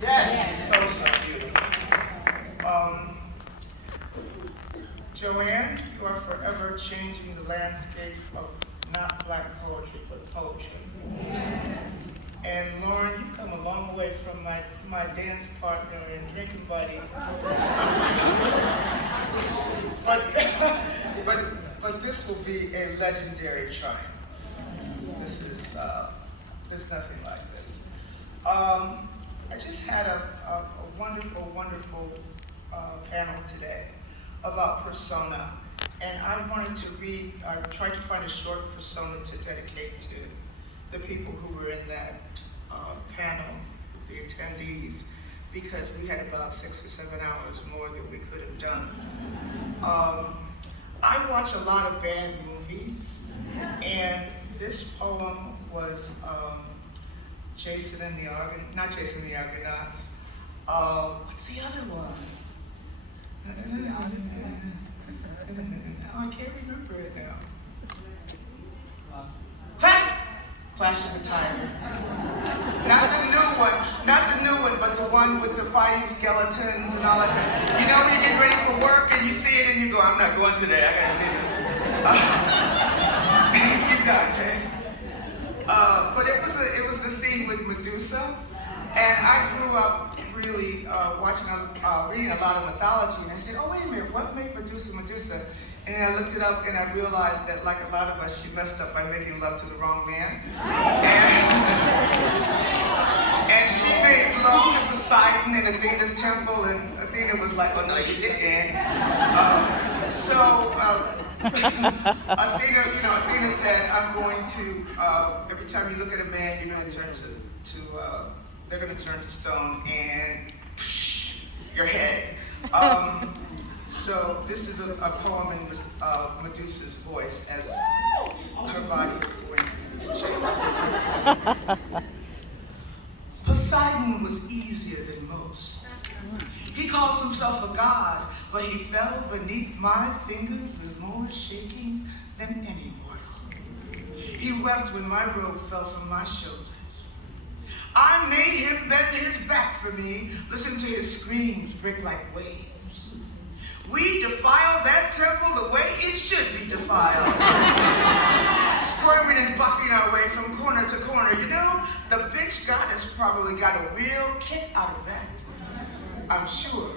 Yes. So beautiful. Joanne, you are forever changing the landscape of not black poetry, but poetry. And Lauren, you come a long way from my dance partner and drinking buddy. but this will be a legendary triumph. This is, there's nothing like this. I just had a wonderful, wonderful panel today about persona. And I wanted to read, I tried to find a short persona to dedicate to the people who were in that panel, the attendees, because we had about 6 or 7 hours more than we could have done. I watch a lot of bad movies, and this poem was Jason and the Argonauts, not Jason and the Argonauts. What's the other one? I can't remember it now. Clash of the Titans. Not the new one, but the one with the fighting skeletons and all that stuff. You know when you get ready for work and you see it and you go, I'm not going today, I gotta see this. Thank you, Dante. But it was the scene with Medusa, and I grew up really reading a lot of mythology, and I said, oh, wait a minute, what made Medusa Medusa? And then I looked it up, and I realized that, like a lot of us, she messed up by making love to the wrong man. And she made love to Poseidon in Athena's temple, and Athena was like, oh, no, you didn't. Athena said, I'm going to, every time you look at a man, you're going to turn they're going to turn to stone and your head. So this is a poem in Medusa's voice as her body is going through these changes. Poseidon was easier than most. He calls himself a god, but he fell beneath my fingers with more shaking than any mortal. He wept when my robe fell from my shoulders. I made him bend his back for me, listen to his screams break like waves. We defiled that temple the way it should be defiled. Squirming and bucking our way from corner to corner. You know, the bitch goddess probably got a real kick out of that. I'm sure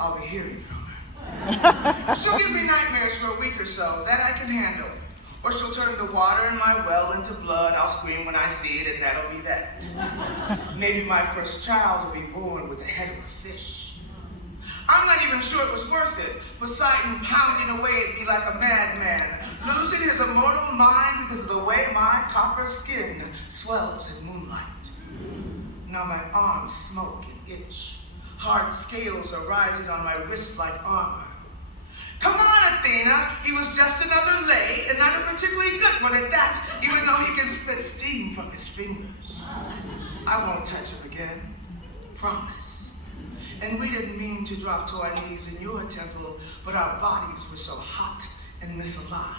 I'll be hearing from her. She'll give me nightmares for a week or so, that I can handle. Or she'll turn the water in my well into blood. I'll scream when I see it, and that'll be that. Maybe my first child will be born with the head of a fish. I'm not even sure it was worth it. Poseidon pounding away at me like a madman, losing his immortal mind because of the way my copper skin swells in moonlight. Now my arms smoke and itch. Hard scales are rising on my wrists like armor. Come on, Athena. He was just another lay, and not a particularly good one at that, even though he can spit steam from his fingers. I won't touch him again. Promise. And we didn't mean to drop to our knees in your temple, but our bodies were so hot and misaligned.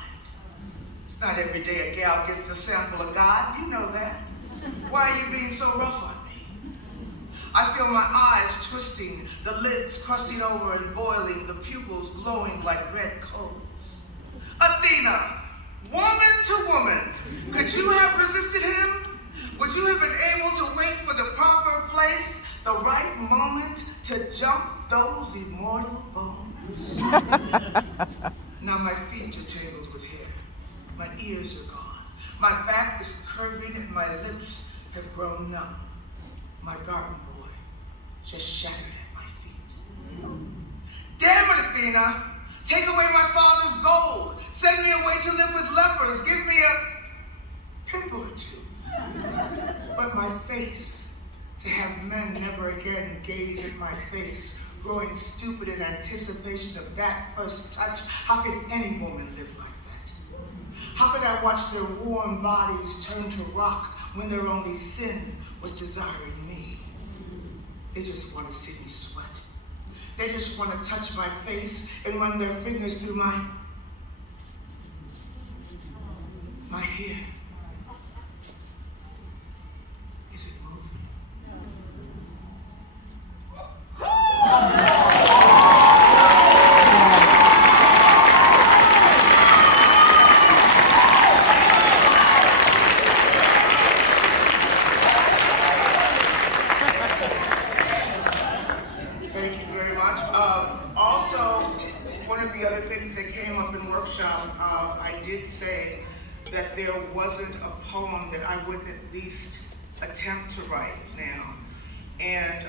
It's not every day a gal gets to sample a god. You know that. Why are you being so rough on me? I feel my eyes twisting, the lids crusting over and boiling, the pupils glowing like red coals. Athena, woman to woman, could you have resisted him? Would you have been able to wait for the proper place, the right moment to jump those immortal bones? Now my feet are tangled with hair, my ears are gone, my back is curving and my lips have grown numb. My garden boy just shattered at my feet. Damn it, Athena! Take away my father's gold. Send me away to live with lepers. Give me a pimple or two. But my face, to have men never again gaze at my face, growing stupid in anticipation of that first touch. How could any woman live like that? How could I watch their warm bodies turn to rock when their only sin was desiring me? They just want to see me sweat. They just want to touch my face and run their fingers through my hair. Is it moving? Thank you very much. Also, one of the other things that came up in workshop, I did say that there wasn't a poem that I wouldn't at least attempt to write now. And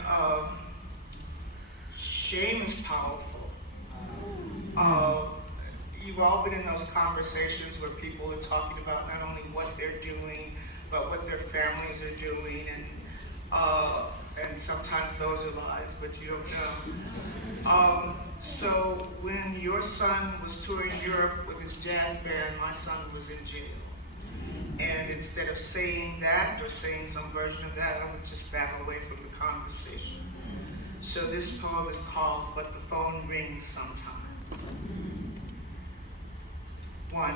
shame is powerful. You've all been in those conversations where people are talking about not only what they're doing, but what their families are doing, and sometimes those are lies, but you don't know. So when your son was touring Europe with his jazz band, my son was in jail. And instead of saying that or saying some version of that, I would just back away from the conversation. So this poem is called But the Phone Rings Sometimes. 1.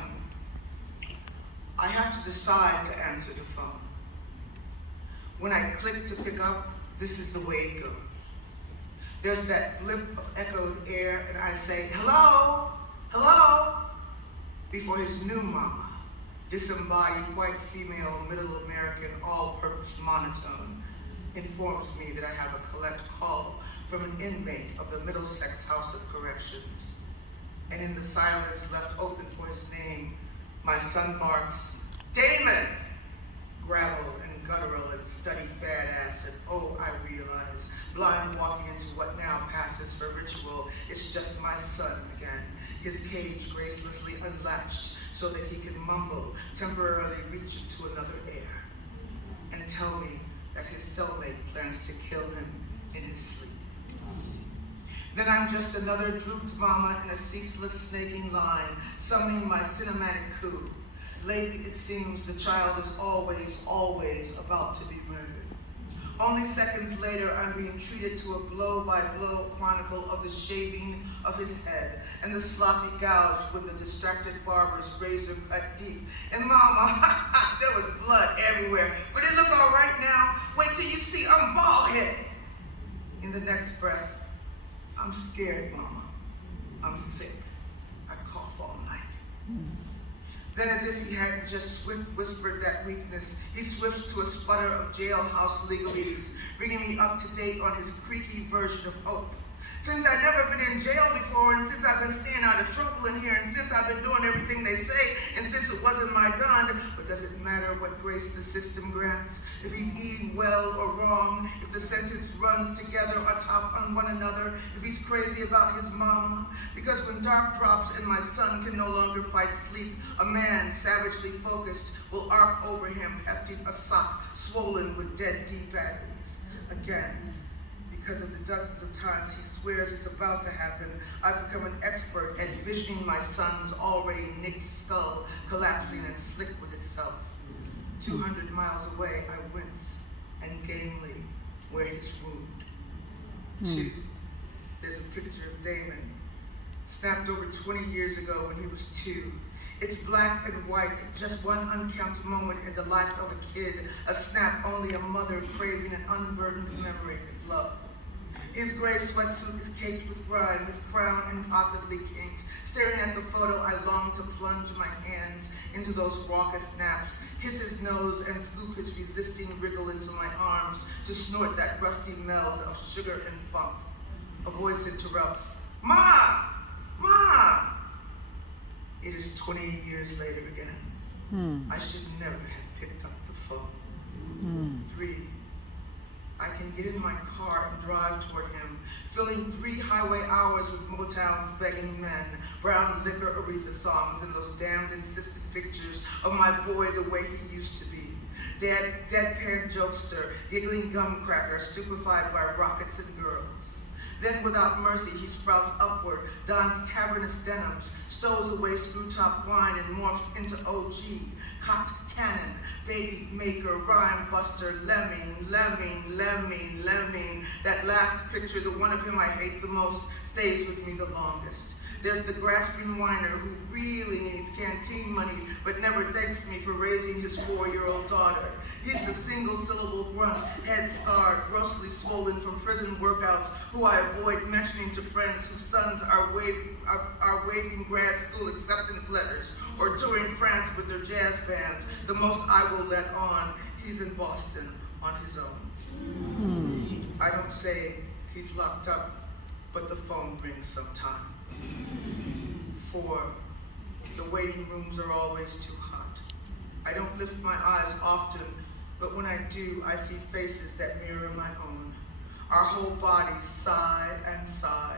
I have to decide to answer the phone. When I click to pick up, this is the way it goes. There's that blip of echoed air, and I say, hello, hello, before his new mama, disembodied white female, middle American, all-purpose monotone, informs me that I have a collect call from an inmate of the Middlesex House of Corrections. And in the silence left open for his name, my son barks, Damon! Gravel and guttural and studied badass, and oh, I realize, blind walking into what now passes for ritual, it's just my son again, his cage gracelessly unlatched so that he can mumble, temporarily reach into another air, and tell me that his cellmate plans to kill him in his sleep. Then I'm just another drooped mama in a ceaseless snaking line, summoning my cinematic coup. Lately, it seems the child is always, always about to be murdered. Only seconds later, I'm being treated to a blow-by-blow chronicle of the shaving of his head and the sloppy gouge with the distracted barber's razor cut deep. And mama, there was blood everywhere. But it look all right now. Wait till you see I'm bald-headed. In the next breath, I'm scared, mama. I'm sick. I cough all night. Then, as if he hadn't just whispered that weakness, he swifts to a sputter of jailhouse legalese, bringing me up to date on his creaky version of hope. Since I've never been in jail before, and since I've been staying out of trouble in here, and since I've been doing everything they say, and since it wasn't my gun, but does it matter what grace the system grants? If he's eating well or wrong, if the sentence runs together or top on one another, if he's crazy about his mama? Because when dark drops and my son can no longer fight sleep, a man savagely focused will arc over him, hefting a sock swollen with dead D batteries. Again, because of the dozens of times he swears it's about to happen, I've become an expert at visioning my son's already nicked skull collapsing and slick with itself. 200 miles away, I wince and gamely wear his wound. 2. There's a picture of Damon, snapped over 20 years ago when he was 2. It's black and white, just one uncounted moment in the life of a kid, a snap only a mother craving an unburdened memory could love. His gray sweatsuit is caked with grime, his crown impossibly kinked. Staring at the photo, I long to plunge my hands into those raucous naps, kiss his nose and scoop his resisting wriggle into my arms to snort that rusty meld of sugar and funk. A voice interrupts, Ma! Ma! It is 28 years later again. I should never have picked up the phone. 3. I can get in my car and drive toward him, filling 3 highway hours with Motown's begging men, brown liquor Aretha songs, and those damned insistent pictures of my boy the way he used to be. Deadpan jokester, giggling gum cracker, stupefied by rockets and girls. Then without mercy, he sprouts upward, dons cavernous denims, stows away screw-top wine and morphs into OG, cocked cannon, baby maker, rhyme buster, lemming. That last picture, the one of him I hate the most, stays with me the longest. There's the grasping whiner who really needs canteen money but never thanks me for raising his 4-year-old daughter. He's the single-syllable grunt, head scarred, grossly swollen from prison workouts, who I avoid mentioning to friends whose sons are waving grad school acceptance letters or touring France with their jazz bands. The most I will let on, he's in Boston on his own. I don't say he's locked up, but the phone rings sometime. For the waiting rooms are always too hot. I don't lift my eyes often, but when I do, I see faces that mirror my own. Our whole bodies sigh and sigh.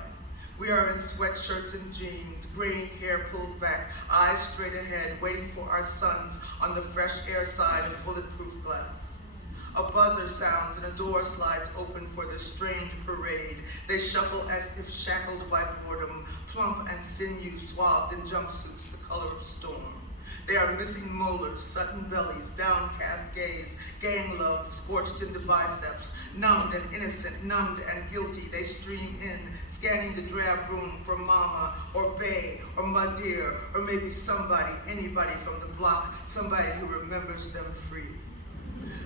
We are in sweatshirts and jeans, graying hair pulled back, eyes straight ahead, waiting for our sons on the fresh air side of bulletproof glass. A buzzer sounds and a door slides open for this strange parade. They shuffle as if shackled by boredom, plump and sinew swathed in jumpsuits the color of storm. They are missing molars, sudden bellies, downcast gaze, gang love scorched in the biceps, numbed and innocent, numbed and guilty. They stream in, scanning the drab room for mama or bae or Madir or maybe somebody, anybody from the block, somebody who remembers them free.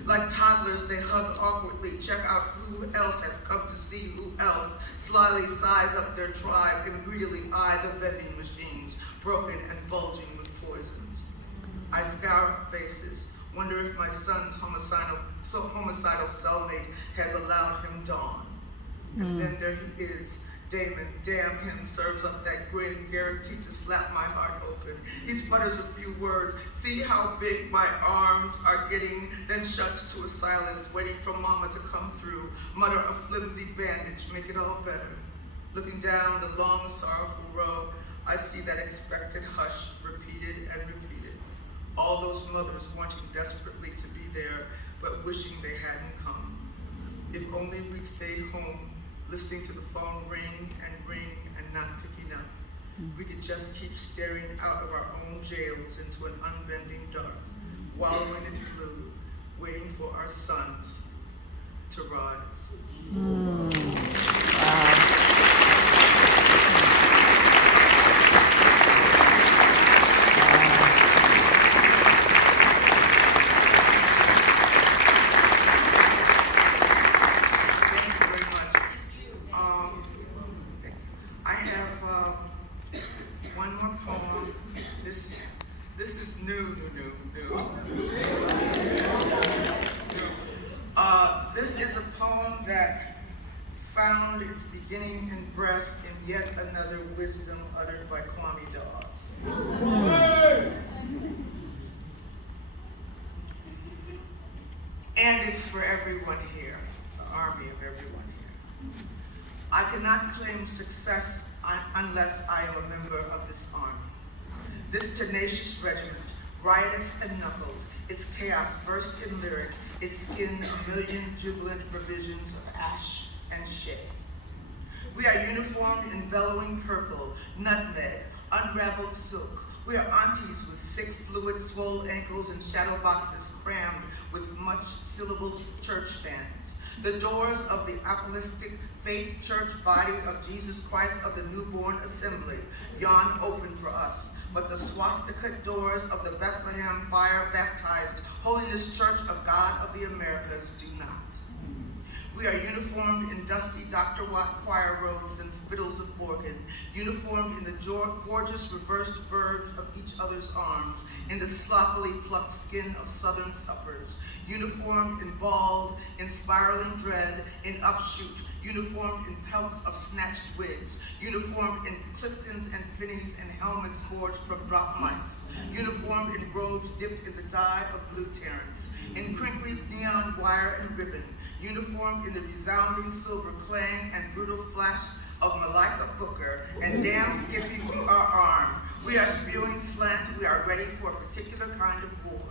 Like toddlers, they hug awkwardly, check out who else has come to see who else, slyly size up their tribe, and greedily eye the vending machines, broken and bulging with poisons. I scour faces, wonder if my son's homicidal cellmate has allowed him dawn. And then there he is, Damon, damn him, serves up that grin, guaranteed to slap my heart open. He sputters a few words, see how big my arms are getting, then shuts to a silence, waiting for mama to come through, mutter a flimsy bandage, make it all better. Looking down the long, sorrowful row, I see that expected hush, repeated and repeated. All those mothers wanting desperately to be there, but wishing they hadn't come. If only we'd stayed home, listening to the phone ring and not picking up. We could just keep staring out of our own jails into an unbending dark, wallowing in blue, waiting for our sons to rise. This is a poem that found its beginning and breath in yet another wisdom uttered by Kwame Dawes. And it's for everyone here, the army of everyone here. I cannot claim success unless I am a member of this army. This tenacious regiment, riotous and knuckled, its chaos burst in lyric, its skin a million jubilant revisions of ash and shade. We are uniformed in bellowing purple, nutmeg, unraveled silk. We are aunties with sick fluid, swole ankles, and shadow boxes crammed with much syllabled church fans. The doors of the apostolic faith church body of Jesus Christ of the newborn assembly yawn open for us, but the swastika doors of the Bethlehem fire baptized Holiness Church of God of the Americas do not. We are uniformed in dusty Dr. Watt choir robes and spittles of organ, uniformed in the gorgeous reversed verbs of each other's arms, in the sloppily plucked skin of southern suppers, uniformed in bald, in spiraling dread, in upshoot, uniformed in pelts of snatched wigs, uniformed in Cliftons and Finneys and helmets forged from drop mics, uniformed in robes dipped in the dye of blue Terrence, in crinkly neon wire and ribbon, uniformed in the resounding silver clang and brutal flash of Malika Booker, and damn Skippy, we are armed. We are spewing slant, we are ready for a particular kind of war.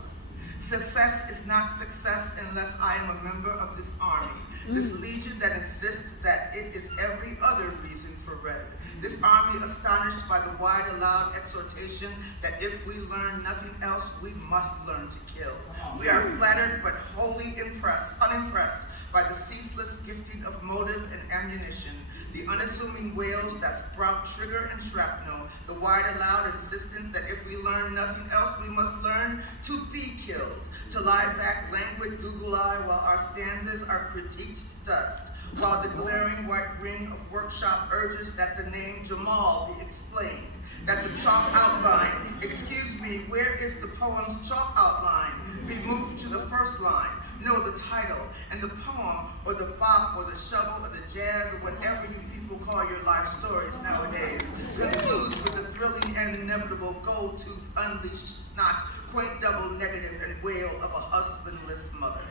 Success is not success unless I am a member of this army, this legion that insists that it is every other reason for red. This army astonished by the wide aloud exhortation that if we learn nothing else, we must learn to kill. We are flattered but wholly unimpressed by the ceaseless gifting of motive and ammunition, the unassuming wails that sprout trigger and shrapnel, the wide aloud insistence that if we learn nothing else, we must learn to be killed, to lie back languid Google eye while our stanzas are critiqued to dust. while the glaring white ring of workshop urges that the name Jamal be explained, that the chalk outline, excuse me, where is the poem's chalk outline, be moved to the first line. No, the title and the poem or the bop or the shovel or the jazz or whatever you people call your life stories nowadays concludes with the thrilling and inevitable gold tooth unleashed snot, quaint double negative and wail of a husbandless mother.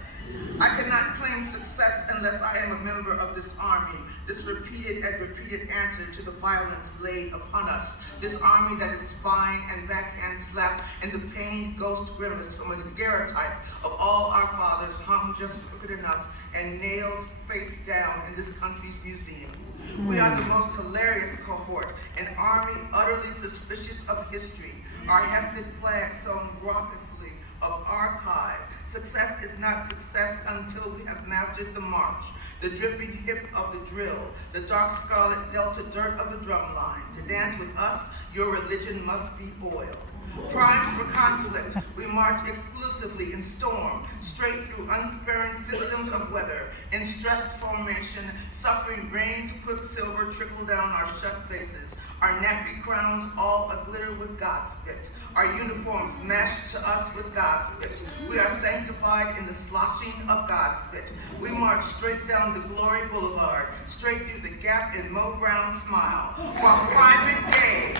I cannot claim success unless I am a member of this army, this repeated and repeated answer to the violence laid upon us, this army that is spine and backhand slap and the pained ghost grimace from a daguerreotype of all our fathers hung just crooked enough and nailed face down in this country's museum. We are the most hilarious cohort, an army utterly suspicious of history, our hefted flag sewn raucously of archive. Success is not success until we have mastered the march, the dripping hip of the drill, the dark scarlet delta dirt of a drum line. To dance with us, your religion must be oil. Primed for conflict, we march exclusively in storm, straight through unsparing systems of weather, in stressed formation, suffering rain's quicksilver trickle down our shut faces, our nappy crowns all aglitter with God spit, our uniforms mashed to us with God spit. We are sanctified in the sloshing of God spit. We march straight down the Glory Boulevard, straight through the Gap in Mo Brown smile, while private gay,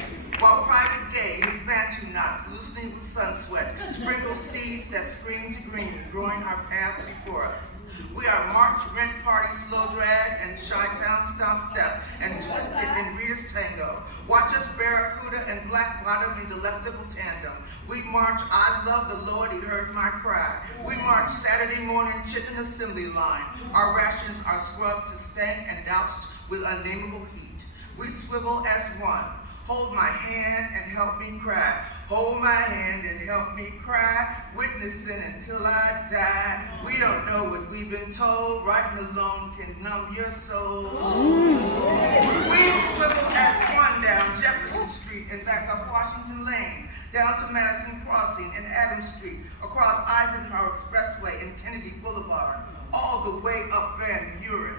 his bantu knots, loosening with sun sweat, sprinkle seeds that scream to green, growing our path before us. We are march, rent party, slow drag, and Chi-Town stomp step, and twisted in Rita's tango. Watch us barracuda and black bottom in delectable tandem. We march, I love the Lord, he heard my cry. We march Saturday morning, chicken assembly line. Our rations are scrubbed to stank and doused with unnameable heat. We swivel as one. Hold my hand and help me cry. Hold my hand and help me cry. Witnessing until I die. We don't know what we've been told. Writing alone can numb your soul. We swivel as one down Jefferson Street and back up Washington Lane, down to Madison Crossing and Adams Street, across Eisenhower Expressway and Kennedy Boulevard, all the way up Van Buren.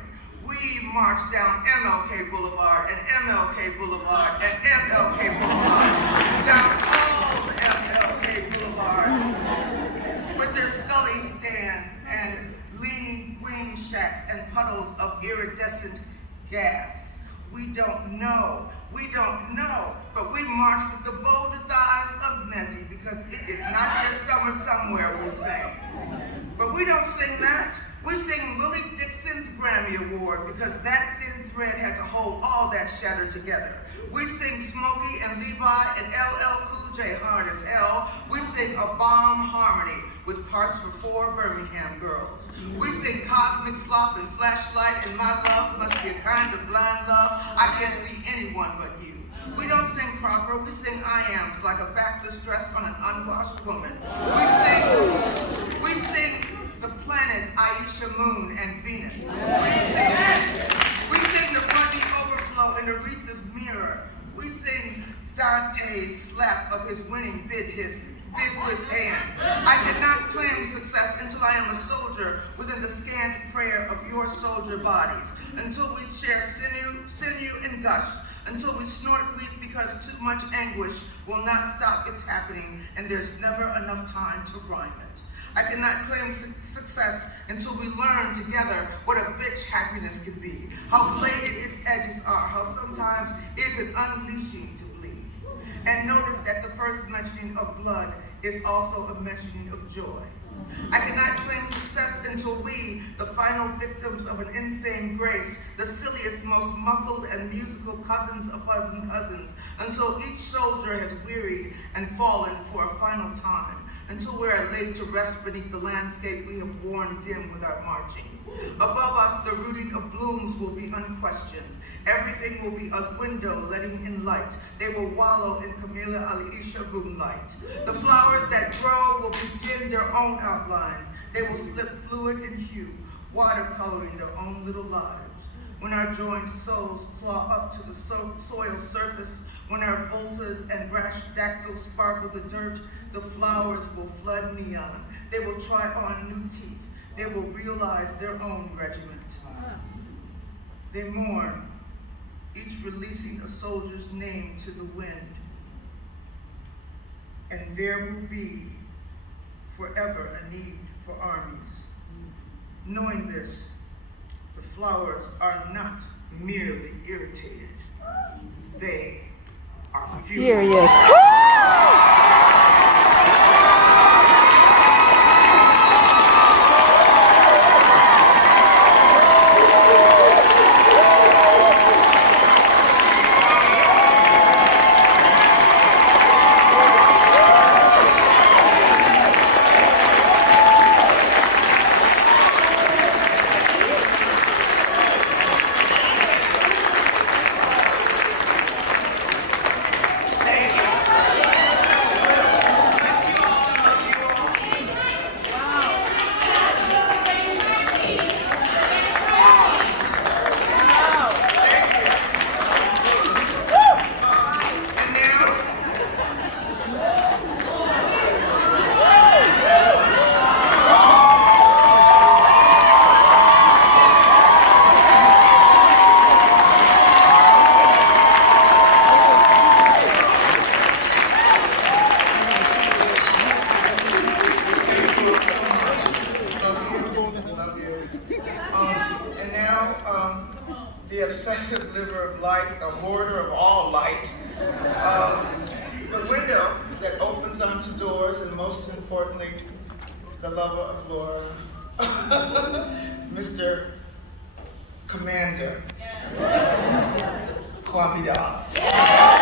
We march down MLK Boulevard and MLK Boulevard and MLK Boulevard, down all the MLK Boulevards, with their scully stands and leaning wing shacks and puddles of iridescent gas. We don't know, but we march with the boulder thighs of Nezzy because it is not just summer somewhere we sing. But we don't sing that. We sing Willie Dixon's Grammy Award because that thin thread had to hold all that shatter together. We sing Smokey and Levi and LL Cool J hard as hell. We sing a bomb harmony with parts for 4 Birmingham girls. We sing Cosmic Slop and Flashlight and My Love Must Be a Kind of Blind Love. I can't see anyone but you. We don't sing proper, we sing I-ams like a backless dress on an unwashed woman. We sing the planets Aisha, Moon, and Venus. We sing the Bundy Overflow in Aretha's Mirror. We sing Dante's slap of his winning bid with hand. I cannot claim success until I am a soldier within the scant prayer of your soldier bodies, until we share sinew and gush, until we snort wheat because too much anguish will not stop its happening and there's never enough time to rhyme it. I cannot claim success until we learn together what a bitch happiness can be, how bladed its edges are, how sometimes it's an unleashing to bleed. And notice that the first mentioning of blood is also a mentioning of joy. I cannot claim success until we, the final victims of an insane grace, the silliest, most muscled and musical cousins of cousins, until each soldier has wearied and fallen for a final time, until we are laid to rest beneath the landscape we have worn dim with our marching. Above us, the rooting of blooms will be unquestioned. Everything will be a window letting in light. They will wallow in Camila Alisha moonlight. The flowers that grow will begin their own outlines. They will slip fluid in hue, watercoloring their own little lives. When our joined souls claw up to the soil surface, when our voltas and brash dactyls sparkle the dirt, the flowers will flood neon. They will try on new teeth. They will realize their own regiment. They mourn, each releasing a soldier's name to the wind. And there will be forever a need for armies. Knowing this, the flowers are not merely irritated. They are furious. The obsessive liver of light, a hoarder of all light. The window that opens onto doors, and most importantly, the lover of Laura, Mr. Commander, Kwame Dawes.